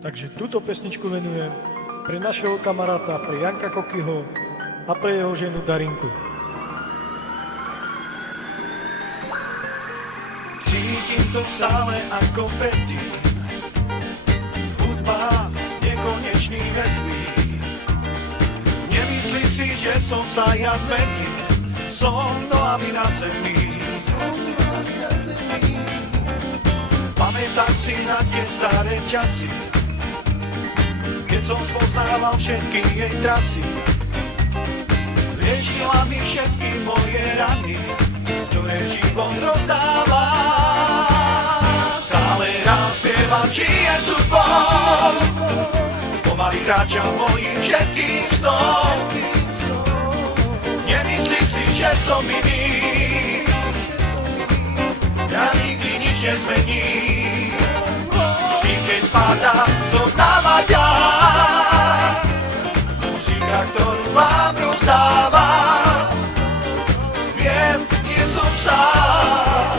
Takže túto pesničku venujem pre našeho kamaráta, pre Janka Kokyho a pre jeho ženu Darinku. Cítim to stále ako predtým. Hudba, nekonečný vesmír. Nemyslí si, že som sa ja zmenil. Som nohami na zemi. Pamätám si na tie staré časy, keď som spoznával všetky jej trasy. Liečila mi všetky moje rany, ktoré život rozdáva. Stále rád spievam, či je cudbou, pomaly kráčam mojim všetkým snom. Nemyslí si, že som iný, ja nikdy nič nezmením. Vždy, keď padám, zoznáva ťa muzika, ktorú vám rozdáva. Viem, nie som sám,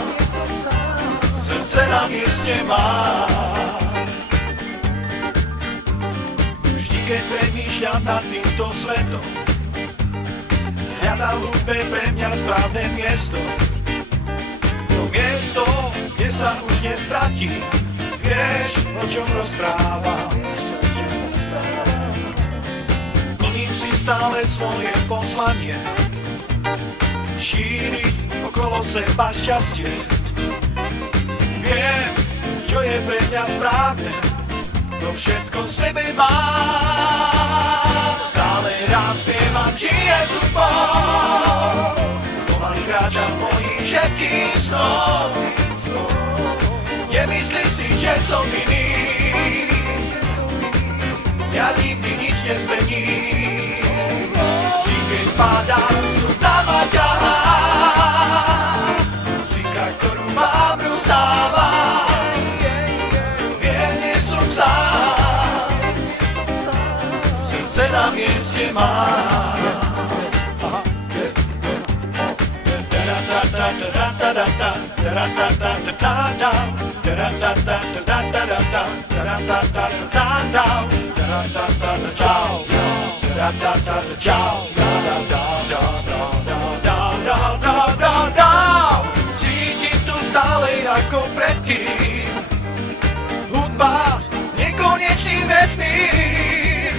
srdce na mieste mám. Vždy, keď premýšľam nad týmto svetom, hľadám v hudbe pre mňa správne miesto. To miesto, kde sa už nestratí, vieš, o čom rozprávam. Plním si stále svoje poslanie, šíriť okolo seba šťastie. Viem, čo je pre mňa správne, to všetko v sebe mám. Stále rád spievam, žijem hudbou, pomaly kráčam mojím všetkým snom. Nemyslí si, že som iný, ja nikdy nič nezmením. Vždy, keď padám, zuznáva ťa muzika, ktorú vám rozdáva. Viem, nie som sám, srdce na mieste mám. Cítim tu stále ako predtým. Hudba, nekonečný vesmír.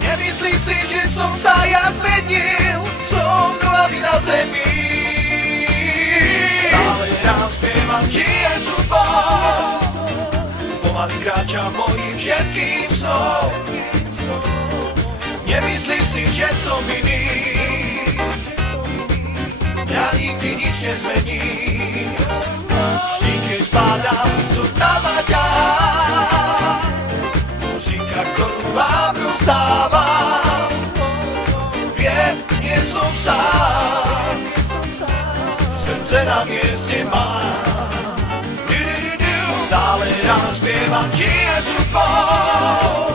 Nemyslí si, že som sa ja zmenil, som hlavy na zemi. Stále rád spievam, žijem hudbou, pomaly kráčam mojím všetkým snom. Nemyslí si, že som iný, ja nikdy nič nezmením. Vždy, keď padám, zuznáva ťa muzika, ktorú vám rozdávam. Viem, nie som sám, srdce na mieste mám. Stále rád spievam, žijem hudbou,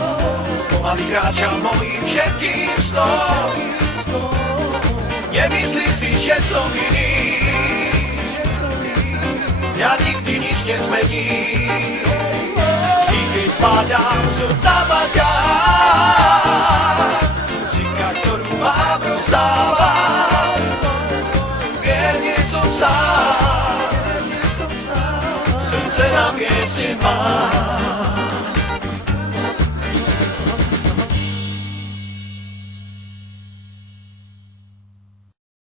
pomaly kráčam mojím všetkým snom. Nemyslí si, že som iný, ja nikdy nič nezmením. Vždy, keď padám, zoznáva ťa muzika, ktorú vám rozdávam. Viem, nie som sám, srdce na mieste mám.